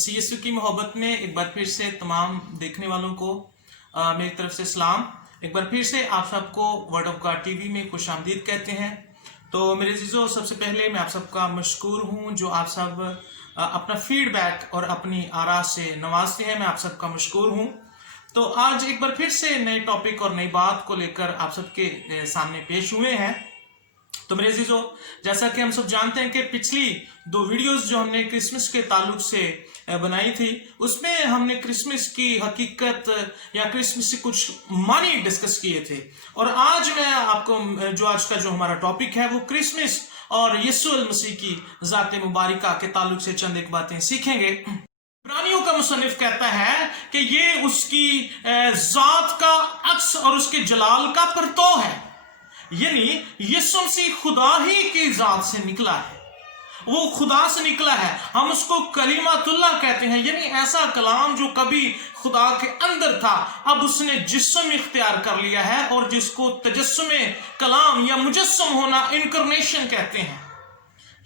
मसीह यीशु की मोहब्बत में एक बार फिर से तमाम देखने वालों को मेरी तरफ से सलाम। एक बार फिर से आप सबको वर्ड ऑफ गॉड टीवी में खुशामदीद कहते हैं। तो मेरे अजीजों, सबसे पहले मैं आप सबका मशकूर हूं जो आप सब अपना फीडबैक और अपनी आरा से नवाजते हैं। मैं आप सबका मशकूर हूं। तो आज एक बार फिर से नए टॉपिक और नई बात को लेकर आप सबके सामने पेश हुए हैं। तो मेरे अजीजों, जैसा कि हम सब जानते हैं कि पिछली 2 वीडियोस जो हमने क्रिसमस के ताल्लुक से बनाई थी, उसमें हमने क्रिसमस की हकीकत या क्रिसमस से कुछ मानी डिस्कस किए थे। और आज मैं आपको आज का जो हमारा टॉपिक है वो क्रिसमस और यीशु मसीह की ज़ात मुबारका के ताल्लुक से चंद एक बातें सीखेंगे। इब्रानियों का मुसन्निफ कहता है कि ये उसकी ज़ात का अक्स और उसके जलाल का परतो है, यानी यीशु मसीह खुदा ही की ज़ात से निकला है, वो खुदा से निकला है। हम उसको कलीमातुल्लाह कहते हैं, यानी ऐसा कलाम जो कभी खुदा के अंदर था, अब उसने जिस्म इख्तियार कर लिया है और जिसको तजस्सुमे कलाम या मुजस्सम होना इनकारनेशन कहते हैं।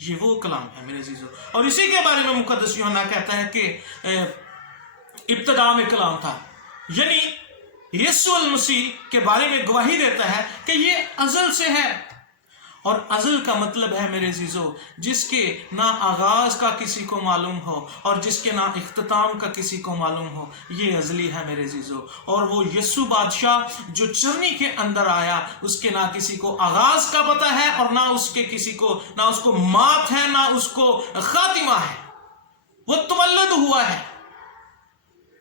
ये वो कलाम है मेरे अजीजों। और इसी के बारे में मुकद्दस यूहन्ना कहता है कि इब्तिदा में कलाम था, यानी यीशु मसीह के बारे में गवाही देता है कि ये अज़ल से है। और अज़ल का मतलब है मेरे अजीजों, जिसके ना आगाज का किसी को मालूम हो और जिसके ना इख्तिताम का किसी को मालूम हो, ये अज़ली है मेरे अजीजों। और वो यीशु बादशाह जो चरनी के अंदर आया, उसके ना किसी को आगाज का पता है और ना उसको मात है, ना उसको खातिमा है। वो तवल्लुद हुआ है।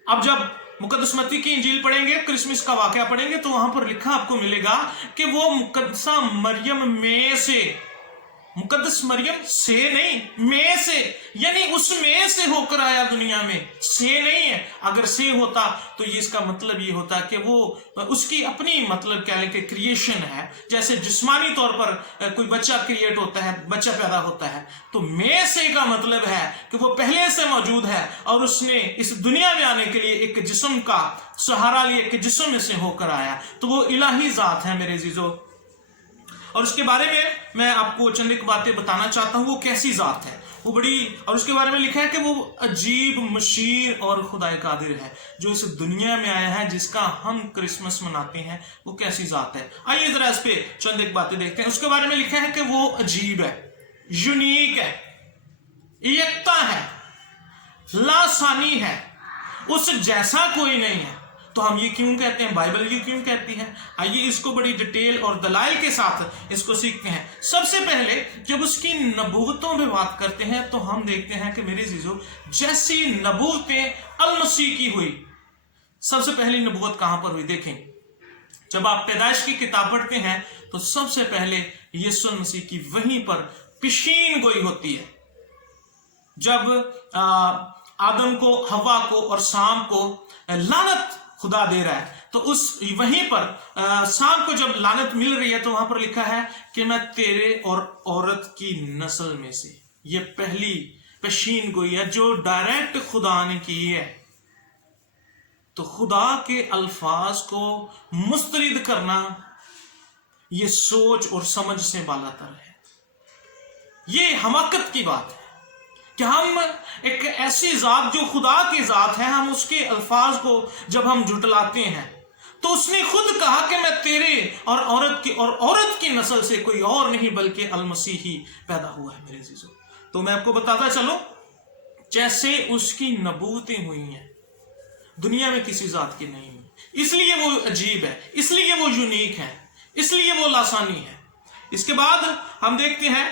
अब जब मुकद्दस मत्ती की इंजील पढ़ेंगे, क्रिसमस का वाकया पढ़ेंगे, तो वहां पर लिखा आपको मिलेगा कि वो मुकद्दसा मरियम में से, मुकद्दस मरियम से नहीं, में से, यानी उसमें से होकर आया दुनिया में। से नहीं है। अगर से होता तो ये इसका मतलब ये होता कि वो उसकी अपनी मतलब क्या लेके क्रिएशन है। जैसे जिस्मानी तौर पर कोई बच्चा क्रिएट होता है, बच्चा पैदा होता है, तो में से का मतलब है कि वो पहले से मौजूद है और उसने इस दुनिया में आने के लिए एक जिस्म का सहारा लिए, एक जिस्म में से होकर आया। तो वो इलाही जात है मेरे अजीजों। और उसके बारे में मैं आपको चंद एक बातें बताना चाहता हूँ। वो कैसी जात है, वो बड़ी, और उसके बारे में लिखा है कि वो अजीब, मशीर और खुदाए कादिर है, जो इस दुनिया में आया है, जिसका हम क्रिसमस मनाते हैं। वो कैसी जात है, आइए जरा इस पे चंद एक बातें देखते हैं। उसके बारे में लिखा है कि वो अजीब है, यूनिक है, एकता है, लासानी है, उस जैसा कोई नहीं है। तो हम ये क्यों कहते हैं, बाइबल ये क्यों कहती है? आइए इसको बड़ी डिटेल और दलाइल के साथ इसको सीखते हैं। सबसे पहले जब उसकी नबूवतों पे बात करते हैं तो हम देखते हैं कि मेरे अजीजों, जैसी नबूवतें अल मसीह की हुई, सबसे पहली नबूवत कहां पर हुई? देखें, जब आप पैदाइश की किताब पढ़ते हैं तो सबसे पहले यीशु मसीह की वहीं पर पेशीन गोई होती है। जब आदम को, हवा को और शाम को लानत खुदा दे रहा है, तो उस वहीं पर शाम को जब लानत मिल रही है तो वहां पर लिखा है कि मैं तेरे और औरत की नस्ल में से। ये पहली पेशीन गोई है जो डायरेक्ट खुदा ने की है। तो खुदा के अल्फाज को मुस्तरिद करना ये सोच और समझ से बालातर है। ये हमाकत की बात है कि हम एक ऐसी जात जो खुदा की जात है, हम उसके अल्फाज को जब हम जुटलाते हैं तो उसने खुद कहा कि मैं तेरे और औरत की नस्ल से कोई और नहीं बल्कि अल मसीह ही पैदा हुआ है मेरे अजीजों। तो मैं आपको बताता चलूं, जैसे उसकी नबूवतें हुई हैं, दुनिया में किसी जात की नहीं हुई, इसलिए वो अजीब है, इसलिए वो यूनिक है, इसलिए वो लासानी है। इसके बाद हम देखते हैं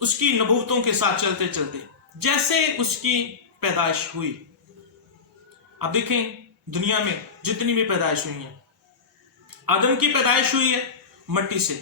उसकी नबूवतों के साथ चलते चलते जैसे उसकी पैदाइश हुई। अब देखें, दुनिया में जितनी भी पैदाइश हुई है, आदम की पैदाइश हुई है मट्टी से,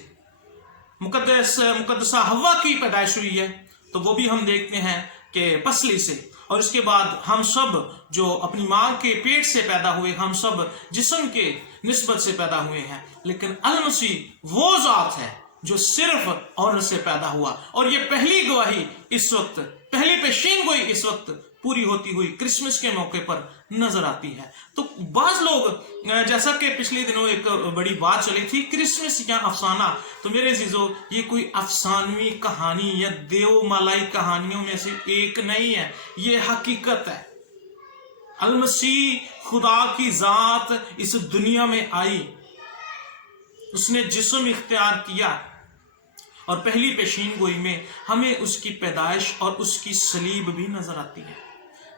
मुकद्दसा हवा की पैदाइश हुई है, तो वो भी हम देखते हैं कि पसली से। और इसके बाद हम सब जो अपनी मां के पेट से पैदा हुए, हम सब जिस्म के निस्बत से पैदा हुए हैं। लेकिन अल मसीह वो जात है जो सिर्फ औरत से पैदा हुआ। और ये पहली गवाही इस वक्त, पहली पेशीन गोई इस वक्त पूरी होती हुई क्रिसमस के मौके पर नजर आती है। तो बाज लोग, जैसा कि पिछले दिनों एक बड़ी बात चली थी, क्रिसमस या अफसाना, तो मेरे अजीजों ये कोई अफसानवी कहानी या देवमालाई कहानियों में से एक नहीं है, ये हकीकत है। अलमसीह खुदा की जात इस दुनिया में आई, उसने जिस्म इख्तियार किया, और पहली पेशीन गोई में हमें उसकी पैदाइश और उसकी सलीब भी नजर आती है,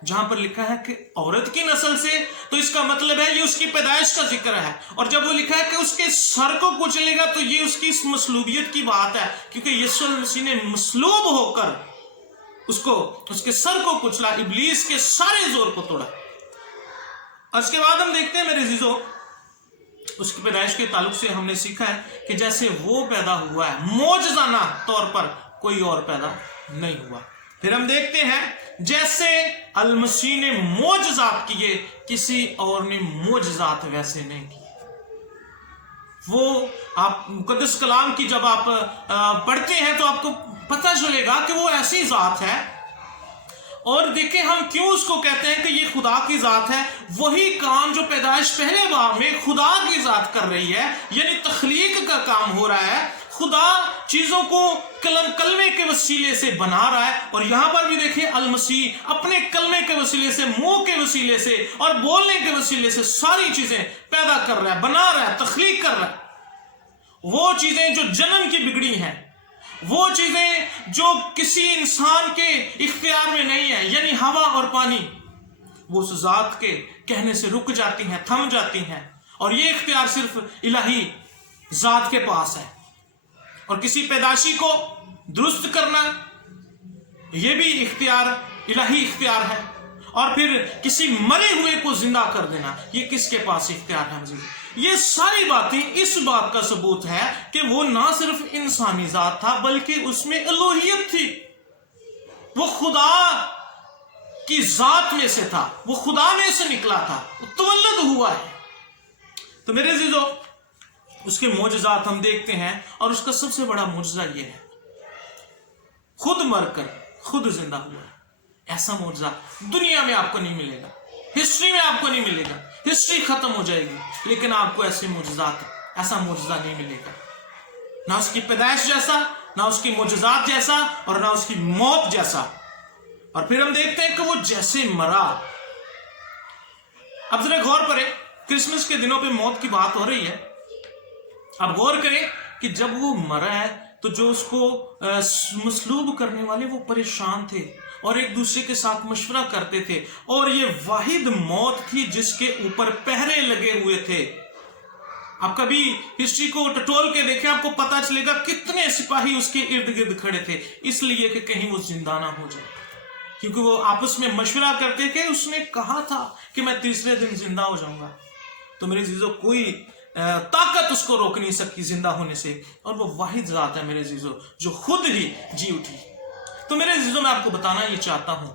जहां पर लिखा है कि औरत की नस्ल से, तो इसका मतलब है ये उसकी पैदाइश का जिक्र है। और जब वो लिखा है कि उसके सर को कुचलेगा, तो ये उसकी इस मसलूबियत की बात है, क्योंकि यीशु मसीह ने मसलूब होकर उसको, उसके सर को कुचला, इब्लीस के सारे जोर को तोड़ा। और इसके बाद हम देखते हैं मेरे अजीजों, उसकी पैदाइश के ताल्लुक से हमने सीखा है कि जैसे वो पैदा हुआ है, मौजज़ाना तौर पर कोई और पैदा नहीं हुआ। फिर हम देखते हैं जैसे अलमसीह ने मौजज़ात किए, किसी और ने मौजज़ात वैसे नहीं किए। वो आप मुकद्दस कलाम की जब आप पढ़ते हैं तो आपको पता चलेगा कि वो ऐसी जात है। और देखें हम क्यों उसको कहते हैं कि ये खुदा की जात है। वही काम जो पैदाइश पहले बाब में खुदा की जात कर रही है, यानी तख्लीक का काम हो रहा है। खुदा चीजों को कलमे के वसीले से बना रहा है। और यहां पर भी देखिए अलमसीह अपने कलमे के वसीले से, मुंह के वसीले से और बोलने के वसीले से सारी चीजें पैदा कर रहा है, बना रहा है, तख्लीक कर रहा है। वो चीजें जो जन्म की बिगड़ी हैं, वो चीजें जो किसी इंसान के इख्तियार में नहीं है, यानी हवा और पानी, वो उस जात के कहने से रुक जाती हैं, थम जाती हैं। और ये इख्तियार सिर्फ इलाही जात के पास है। और किसी पैदाशी को दुरुस्त करना, ये भी इख्तियार इलाही इख्तियार है। और फिर किसी मरे हुए को जिंदा कर देना, ये किसके पास इख्तियार है मजीद। ये सारी बातें इस बात का सबूत है कि वो ना सिर्फ इंसानी जात था, बल्कि उसमें अलूहियत थी। वो खुदा की जात में से था, वो खुदा में से निकला था, वो तवल्लुद हुआ है। तो मेरे अजीजों, उसके मोजज़ात हम देखते हैं, और उसका सबसे बड़ा मोजज़ा ये है, खुद मरकर खुद जिंदा हुआ है। ऐसा मोजज़ा दुनिया में आपको नहीं मिलेगा, हिस्ट्री में आपको नहीं मिलेगा। हिस्ट्री खत्म हो जाएगी, लेकिन आपको ऐसे मोजज़ात, ऐसा मोजज़ा नहीं मिलेगा। ना उसकी पैदाइश जैसा, ना उसकी मोजज़ात जैसा, और ना उसकी मौत जैसा। और फिर हम देखते हैं कि वो जैसे मरा। अब जरा गौर करें, क्रिसमस के दिनों पे मौत की बात हो रही है। अब गौर करें कि जब वो मरा है, तो जो उसको मसलूब करने वाले वो परेशान थे और एक दूसरे के साथ मशवरा करते थे। और ये वाहिद मौत थी जिसके ऊपर पहरे लगे हुए थे। आप कभी हिस्ट्री को टटोल के देखें, आपको पता चलेगा कितने सिपाही उसके इर्द गिर्द खड़े थे, इसलिए कि कहीं वो जिंदा ना हो जाए, क्योंकि वो आपस में मशवरा करते थे। उसने कहा था कि मैं तीसरे दिन जिंदा हो जाऊंगा। तो मेरे जीजों, कोई ताकत उसको रोक नहीं सकती जिंदा होने से। और वो वाहिद जात है मेरे जीजों जो खुद ही जी उठी। तो मेरे जीजों, मैं आपको बताना ये चाहता हूं,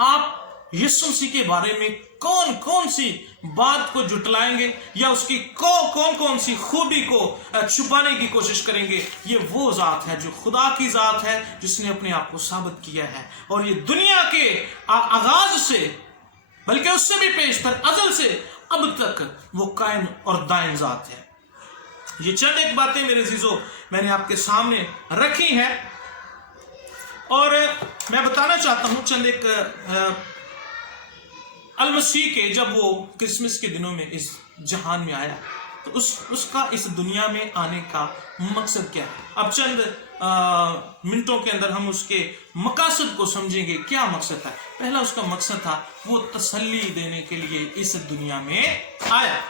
आप यीशु मसीह के बारे में कौन कौन सी बात को जुटलाएंगे या उसकी कौन कौन सी खूबी को छुपाने की कोशिश करेंगे। ये वो जात है जो खुदा की जात है, जिसने अपने आप को साबित किया है। और ये दुनिया के आगाज से, बल्कि उससे भी पेशतर अज़ल से अब तक वो कायम और दायम जात है। ये चंद एक बातें मेरे अजीजों मैंने आपके सामने रखी हैं, और मैं बताना चाहता हूं चंद एक अलमसीह के, जब वो क्रिसमस के दिनों में इस जहान में आया, तो उसका इस दुनिया में आने का मकसद क्या है। अब चंद मिनटों के अंदर हम उसके मकासद को समझेंगे, क्या मकसद था। पहला उसका मकसद था, वो तसल्ली देने के लिए इस दुनिया में आया।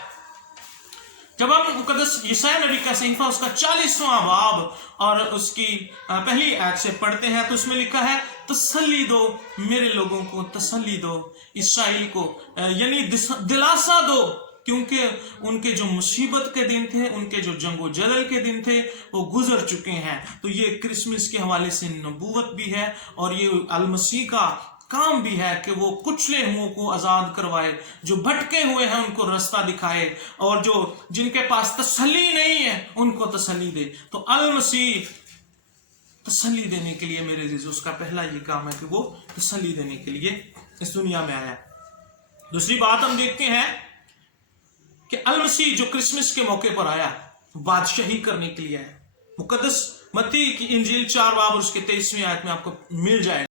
जब हम मुकद्दस यशायाह नबी का सहीफा उसका 40वां बाब और उसकी पहली आयत से पढ़ते हैं, तो उसमें लिखा है, तसल्ली दो मेरे लोगों को, तसल्ली दो इसराइल को, यानी दिलासा दो, क्योंकि उनके जो मुसीबत के दिन थे, उनके जो जंगो जदल के दिन थे, वो गुजर चुके हैं। तो ये क्रिसमस के हवाले से नबूवत भी है, और ये अलमसीह का काम भी है कि वो कुचले हुओं को आज़ाद करवाए, जो भटके हुए हैं उनको रास्ता दिखाए, और जो जिनके पास तसल्ली नहीं है उनको तसल्ली दे। तो अलमसीह तसल्ली देने के लिए मेरे अजीज, उसका पहला ये काम है कि वो तसल्ली देने के लिए इस दुनिया में आया। दूसरी बात हम देखते हैं कि अल मसीह जो क्रिसमस के मौके पर आया, बादशाही करने के लिए आया। मुकद्दस मत्ती की इंजील 4 बाब और उसके 23वीं आयत में आपको मिल जाएगा।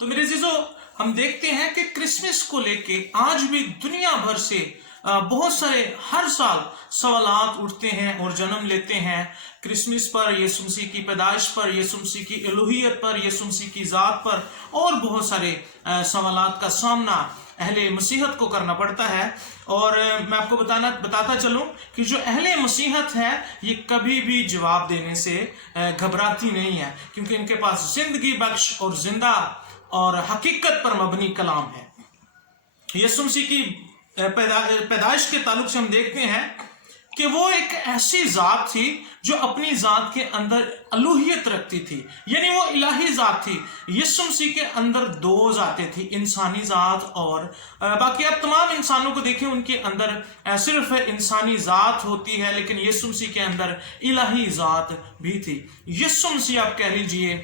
तो मेरे अजीजों, हम देखते हैं कि क्रिसमस को लेके आज भी दुनिया भर से बहुत सारे हर साल सवालात उठते हैं और जन्म लेते हैं। क्रिसमस पर, यीशु मसीह की पैदाइश पर, यीशु मसीह की इलोहियत पर, यीशु मसीह की ज़ात पर और बहुत सारे सवालात का सामना अहले मसीहत को करना पड़ता है। और मैं आपको बताता चलूं कि जो अहले मसीहत है ये कभी भी जवाब देने से घबराती नहीं है, क्योंकि इनके पास जिंदगी बख्श और जिंदा और हकीकत पर मबनी कलाम है। यीशु मसीह की पैदाइश के ताल्लुक से हम देखते हैं कि वो एक ऐसी जात थी जो अपनी जात के अंदर अलूहियत रखती थी, यानी वो इलाही जात थी। यीशु मसीह के अंदर 2 जातें थी, इंसानी जात और बाकी आप तमाम इंसानों को देखें, उनके अंदर सिर्फ इंसानी जात होती है, लेकिन यीशु मसीह के अंदर इलाही जात भी थी। यीशु मसीह आप कह लीजिए,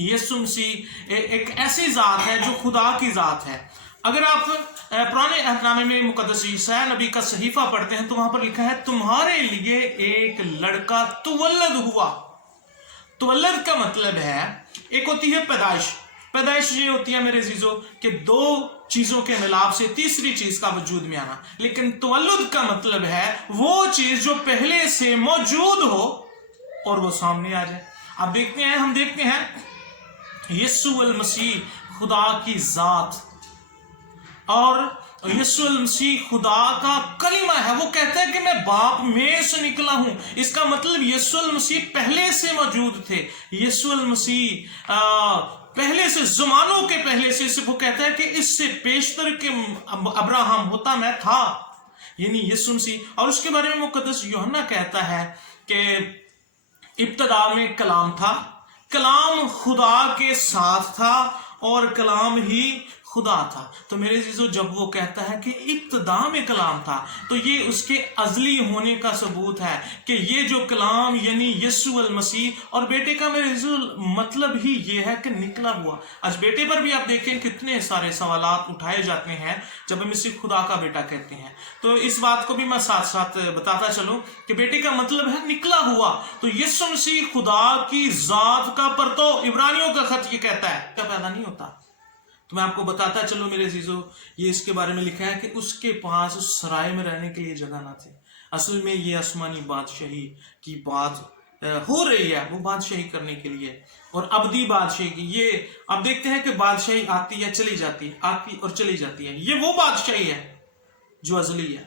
यीशु मसीह एक ऐसी जात है जो खुदा की जात है। अगर आप पुराने अहदनामे में मुकद्दस ईसाया नबी का सहीफा पढ़ते हैं तो वहां पर लिखा है, तुम्हारे लिए एक लड़का तुवल्लद हुआ। तुवल्लद का मतलब है, एक होती है पैदाइश। पैदाइश ये होती है मेरे अजीजों कि 2 चीजों के मिलाप से तीसरी चीज का वजूद में आना। लेकिन तुवल्लुद का मतलब है वो चीज जो पहले से मौजूद हो और वो सामने आ जाए। आप देखते हैं, हम देखते हैं यीशु अल मसीह खुदा की जात, और यीशु अल मसीह खुदा का कलीमा है। वो कहता है कि मैं बाप में से निकला हूं। इसका मतलब यीशु अल मसीह पहले से मौजूद थे। यीशु अल मसीह पहले से, जमानों के पहले से वो कहता है कि इससे पेशतर के अब्राहम होता मैं था, यानी यीशु मसीह। और उसके बारे में मुकद्दस यूहन्ना कहता है कि इब्तदा में कलाम था, कलाम खुदा के साथ था और कलाम ही खुदा था। तो मेरे अजीजों, जब वो कहता है कि इब्तदा में कलाम था, तो ये उसके अजली होने का सबूत है कि ये जो कलाम यानी यीशु अल मसीह और बेटे का मेरे अजीजों मतलब ही ये है कि निकला हुआ। आज बेटे पर भी आप देखें कितने सारे सवालात उठाए जाते हैं जब हम इसे खुदा का बेटा कहते हैं। तो इस बात को भी मैं साथ साथ बताता चलूं कि बेटे का मतलब है निकला हुआ। तो यीशु मसीह खुदा की जात का परतो, इब्रानियों का खत ये कहता है, क्या पैदा नहीं होता। तो मैं आपको बताता चलूं मेरे अजीजों, ये इसके बारे में लिखा है कि उसके पास उस सराय में रहने के लिए जगह ना थी। असल में ये आसमानी बादशाही की बात हो रही है, वो बादशाही करने के लिए और अबदी बादशाही की। ये अब देखते हैं कि बादशाही आती है चली जाती है, आती और चली जाती है। ये वो बादशाही है जो अजली है,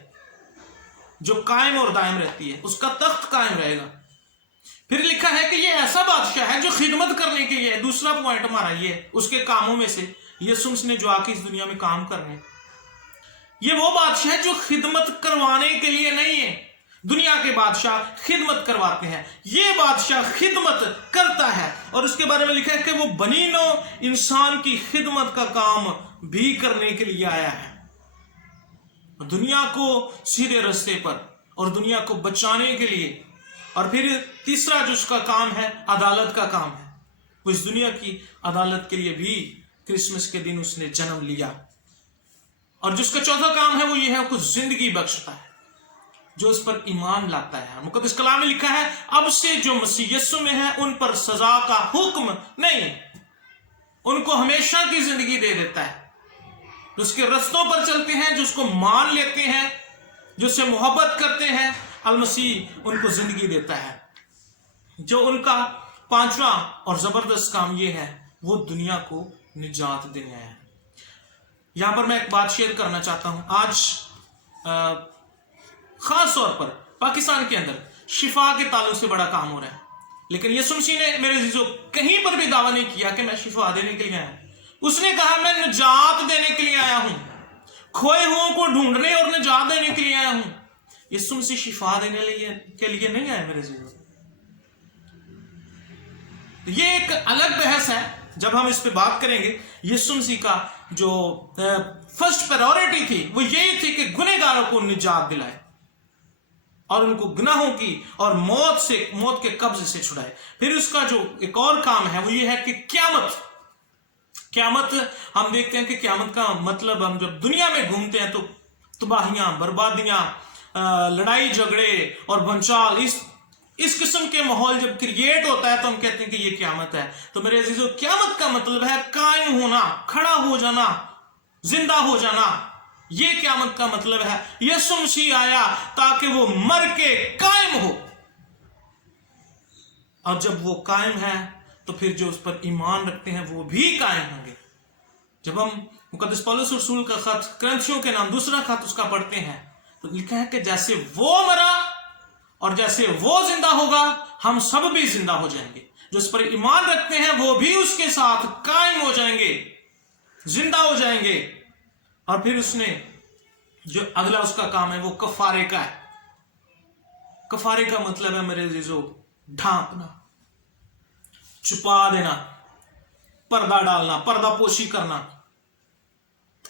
जो कायम और दायम रहती है, उसका तख्त कायम रहेगा। फिर लिखा है कि ये ऐसा बादशाह है जो खिदमत करने के लिए। दूसरा पॉइंट हमारा ये उसके कामों में से यीशु मसीह ने जो आके इस दुनिया में काम करने, ये वो बादशाह है जो खिदमत करवाने के लिए नहीं है। दुनिया के बादशाह खिदमत करवाते हैं, ये बादशाह खिदमत करता है। और उसके बारे में लिखा है कि वो बनीनो इंसान की खिदमत का काम भी करने के लिए आया है, दुनिया को सीधे रास्ते पर और दुनिया को बचाने के लिए। और फिर तीसरा जो उसका काम है, अदालत का काम है। वो इस दुनिया की अदालत के लिए भी क्रिसमस के दिन उसने जन्म लिया। और जिसका चौथा काम है वो ये है, उसको जिंदगी बख्शता है जो उस पर ईमान लाता है। मुकद्दस कलाम में लिखा है, अब से जो मसीह यीशु में है उन पर सजा का हुक्म नहीं, उनको हमेशा की जिंदगी दे देता है। जो उसके रस्तों पर चलते हैं, जो उसको मान लेते हैं, जो उससे मोहब्बत करते हैं, अल मसीह उनको जिंदगी देता है। जो उनका पांचवा और जबरदस्त काम ये है, वो दुनिया को निजात देना है। यहां पर मैं एक बात शेयर करना चाहता हूं। आज खास तौर पर पाकिस्तान के अंदर शिफा के ताल्लुक से बड़ा काम हो रहा है, लेकिन यीशु मसीह ने मेरे अजीजों कहीं पर भी दावा नहीं किया कि मैं शिफा देने के लिए आया हूं। उसने कहा मैं निजात देने के लिए आया हूं, खोए हुओं को ढूंढने और निजात देने के लिए आया हूं। यीशु मसीह शिफा देने के लिए नहीं आए मेरे अजीजों। ये एक अलग बहस है, जब हम इस पे बात करेंगे। यीशु मसीह का जो फर्स्ट प्रायोरिटी थी वो यही थी कि गुनहगारों को निजात दिलाए और उनको गुनाहों की और मौत के कब्जे से छुड़ाए। फिर उसका जो एक और काम है वो ये है कि क़यामत, हम देखते हैं कि क़यामत का मतलब, हम जब दुनिया में घूमते हैं तो तबाहियां, बर्बादियां, लड़ाई झगड़े और भंचाल, इस किस्म के माहौल जब क्रिएट होता है तो हम कहते हैं कि ये क़यामत है। तो मेरे अजीजों, क़यामत का मतलब है कायम होना, खड़ा हो जाना, जिंदा हो जाना। ये क़यामत का मतलब है। यीशु मसीह आया ताकि वो मर के कायम हो, और जब वो कायम है तो फिर जो उस पर ईमान रखते हैं वो भी कायम होंगे। जब हम मुकद्दस पौलुस रसूल का खत करंथियों के नाम दूसरा खत उसका पढ़ते हैं तो लिखा है कि जैसे वो मरा और जैसे वो जिंदा होगा, हम सब भी जिंदा हो जाएंगे। जो उस पर ईमान रखते हैं वो भी उसके साथ कायम हो जाएंगे, जिंदा हो जाएंगे। और फिर उसने जो अगला उसका काम है वो कफारे का है। कफारे का मतलब है मेरे अजीजों, ढांपना, छुपा देना, पर्दा डालना, पर्दापोशी करना।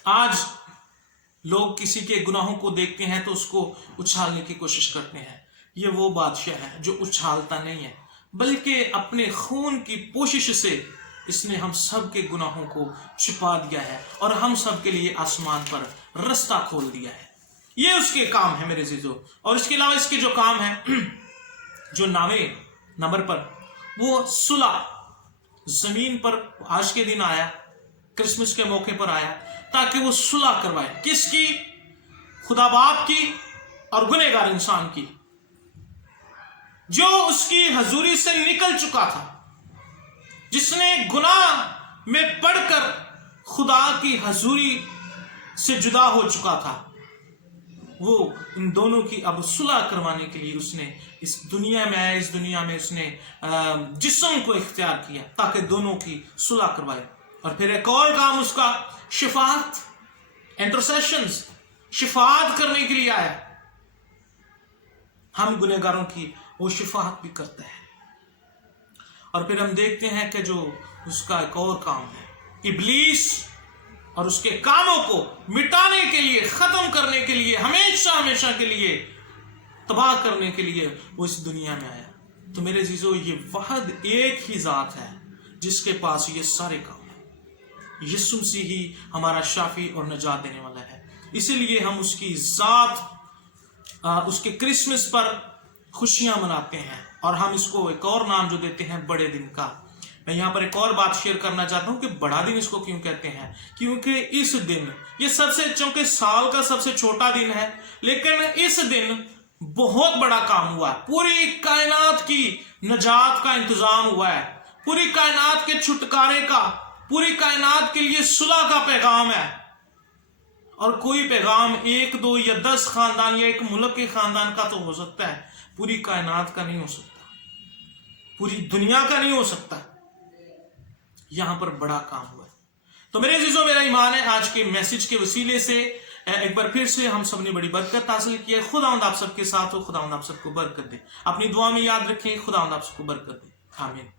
आज लोग किसी के गुनाहों को देखते हैं तो उसको उछालने की कोशिश करते हैं। ये वो बादशाह है जो उछालता नहीं है, बल्कि अपने खून की पोशिश से इसने हम सब के गुनाहों को छुपा दिया है और हम सब के लिए आसमान पर रास्ता खोल दिया है। ये उसके काम है मेरे अजीजों। और इसके अलावा इसके जो काम है, जो नंबर पर वो सुलह जमीन पर आज के दिन आया, क्रिसमस के मौके पर आया, ताकि वो सुलह करवाए। किसकी? खुदा बाप की और गुनहगार इंसान की, जो उसकी हजूरी से निकल चुका था, जिसने गुनाह में पड़कर खुदा की हजूरी से जुदा हो चुका था। वो इन दोनों की अब सुलह करवाने के लिए उसने इस दुनिया में आया, इस दुनिया में उसने जिस्म को इख्तियार किया ताकि दोनों की सुलह करवाए। और फिर एक और काम उसका, शिफात, इंटरसेशंस, शिफात करने के लिए आया। हम गुनहगारों की वो शिफात भी करता है। और फिर हम देखते हैं कि जो उसका एक और काम है, इब्लीस और उसके कामों को मिटाने के लिए, खत्म करने के लिए, हमेशा हमेशा के लिए तबाह करने के लिए वो इस दुनिया में आया। तो मेरे अजीजों, ये वाहिद एक ही जात है जिसके पास ये सारे काम है। यीशु मसीह ही हमारा शाफी और नजात देने वाला है। इसीलिए हम उसकी जात, उसके क्रिसमस पर खुशियां मनाते हैं। और हम इसको एक और नाम जो देते हैं, बड़े दिन का। मैं यहाँ पर एक और बात शेयर करना चाहता हूँ कि बड़ा दिन इसको क्यों कहते हैं। क्योंकि इस दिन, ये सबसे, चूंकि साल का सबसे छोटा दिन है, लेकिन इस दिन बहुत बड़ा काम हुआ है। पूरी कायनात की नजात का इंतजाम हुआ है, पूरी कायनात के छुटकारे का, पूरी कायनात के लिए सुलह का पैगाम है। और कोई पैगाम एक, दो या 10 खानदान या एक मुल्क के खानदान का तो हो सकता है, पूरी कायनात का नहीं हो सकता, पूरी दुनिया का नहीं हो सकता। यहां पर बड़ा काम हुआ है। तो मेरे अजीजों, मेरा ईमान है आज के मैसेज के वसीले से एक बार फिर से हम सब ने बड़ी बरकत हासिल की है। खुदावंद आप सबके साथ हो, खुदावंद आप सबको बरकत दे। अपनी दुआ में याद रखें, खुदावंद आप सबको बरकत दे। आमीन।